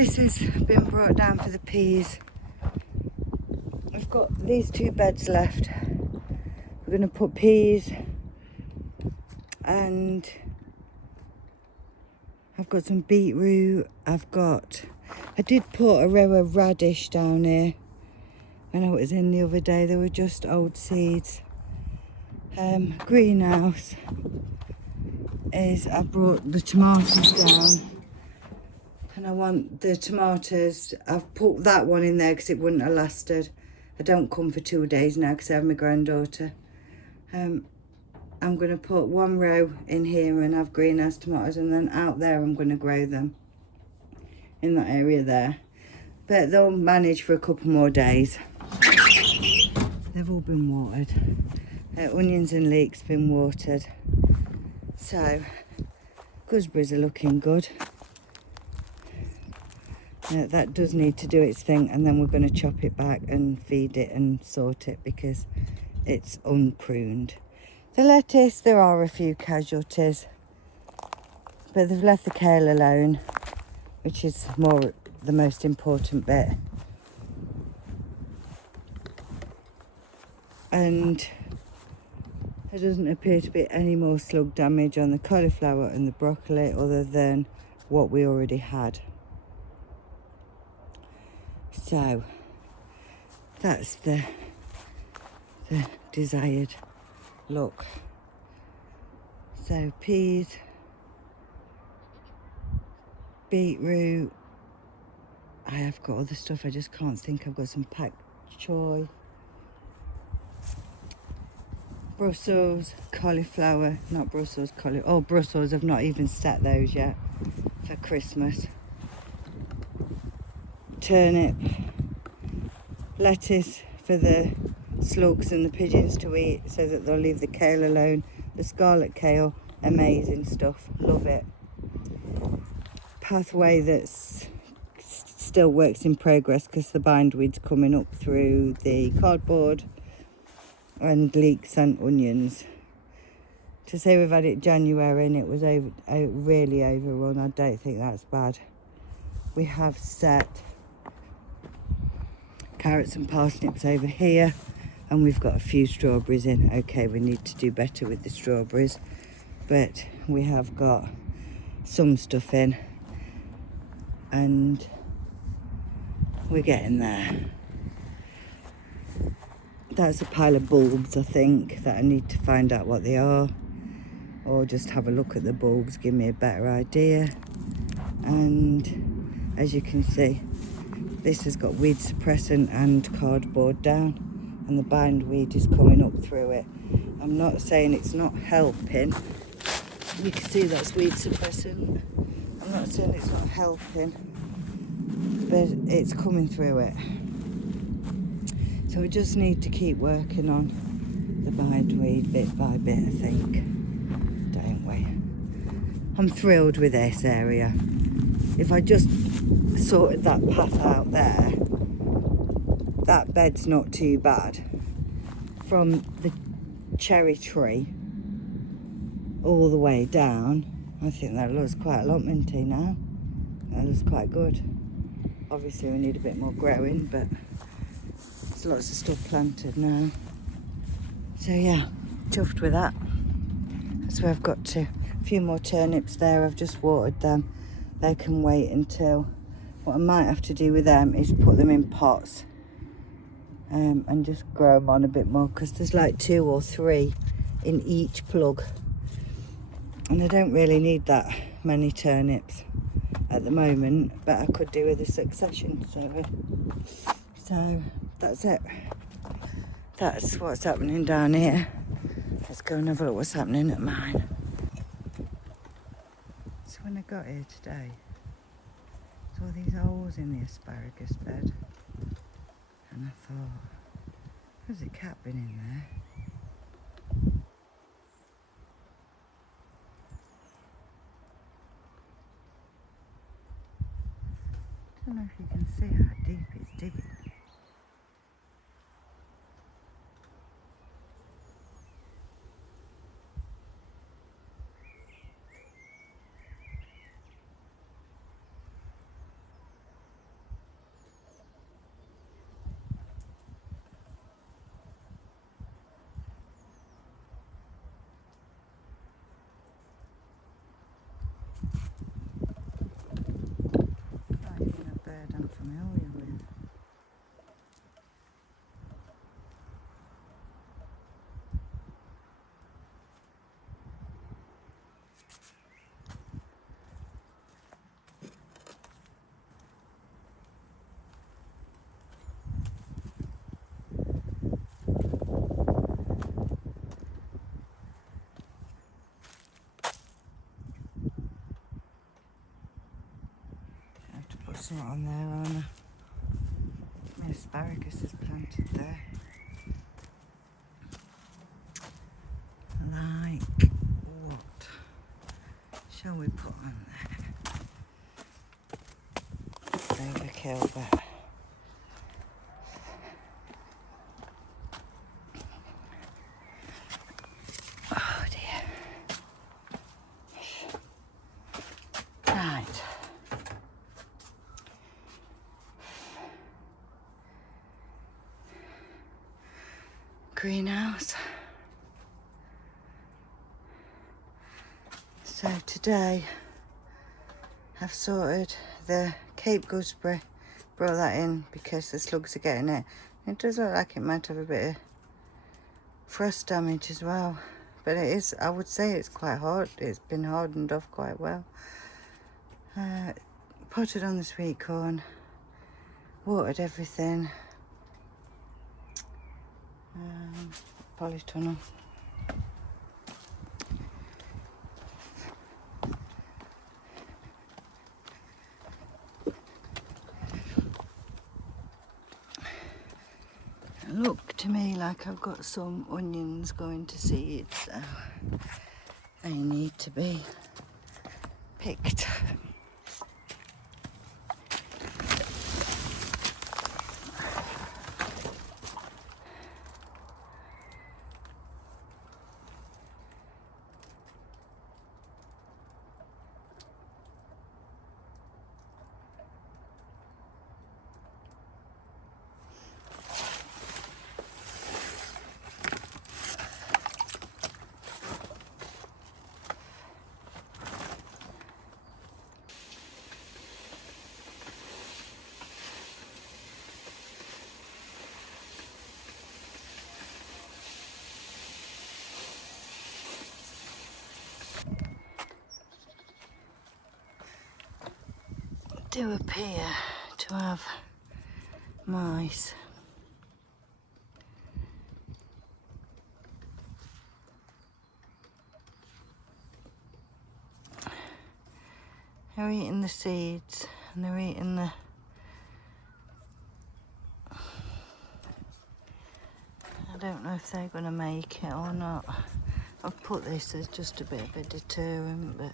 This has been brought down for the peas. I've got these 2 beds left. We're going to put peas, and I've got some beetroot. I did put a row of radish down here when I was in the other day. They were just old seeds. Greenhouse is, I brought the tomatoes down, and I want the tomatoes, I've put that one in there because it wouldn't have lasted. I don't come for 2 days now because I have my granddaughter. I'm going to put 1 row in here and have greenhouse tomatoes, and then out there I'm going to grow them in that area there. But they'll manage for a couple more days. They've all been watered. Onions and leeks been watered. So gooseberries are looking good. That does need to do its thing, and then we're going to chop it back and feed it and sort it because it's unpruned. The lettuce, there are a few casualties, but they've left the kale alone, which is the most important bit. And there doesn't appear to be any more slug damage on the cauliflower and the broccoli other than what we already had. So that's the desired look. So peas, beetroot, I have got other stuff I just can't think. I've got some pak choy, Brussels, cauliflower, not Brussels, cauliflower. Oh, Brussels, I've not even set those yet for Christmas. Turnip, lettuce for the slugs and the pigeons to eat so that they'll leave the kale alone. The scarlet kale, amazing stuff, love it. Pathway that's still works in progress because the bindweed's coming up through the cardboard, and leeks and onions. To say we've had it January and it was really overrun, I don't think that's bad. We have set carrots and parsnips over here, and we've got a few strawberries in. Okay, we need to do better with the strawberries, but we have got some stuff in and we're getting there. That's a pile of bulbs, I think, that I need to find out what they are, or just have a look at the bulbs, give me a better idea. And as you can see, this has got weed suppressant and cardboard down, and the bindweed is coming up through it. I'm not saying it's not helping. You can see that's weed suppressant. I'm not saying it's not helping, but it's coming through it. So we just need to keep working on the bindweed bit by bit, I think, don't we? I'm thrilled with this area. If I just sorted that path out there, that bed's not too bad. From the cherry tree all the way down, I think that looks quite allotmenty now. That looks quite good. Obviously we need a bit more growing, but there's lots of stuff planted now. So yeah, chuffed with that. That's where I've got to. A few more turnips there, I've just watered them. They can wait until, what I might have to do with them is put them in pots and just grow them on a bit more, because there's like 2 or 3 in each plug. And I don't really need that many turnips at the moment, but I could do with a succession. So that's it. That's what's happening down here. Let's go and have a look what's happening at mine. So when I got here today, saw these holes in the asparagus bed, and I thought, there's a cat been in there? I don't know if you can see how deep it's digging. leaves not on there, aren't there? My asparagus is planted there. Like what shall we put on there? Overkill, but oh dear. Right. Greenhouse. So today I've sorted the Cape gooseberry, brought that in because the slugs are getting it. It does look like it might have a bit of frost damage as well, but it is, I would say it's quite hard. It's been hardened off quite well. Potted on the sweet corn, watered everything, polytunnel. Look to me like I've got some onions going to seed, so they need to be picked. Do appear to have mice. They're eating the seeds and they're eating the I don't know if they're going to make it or not. I've put this as just a bit of a deterrent, but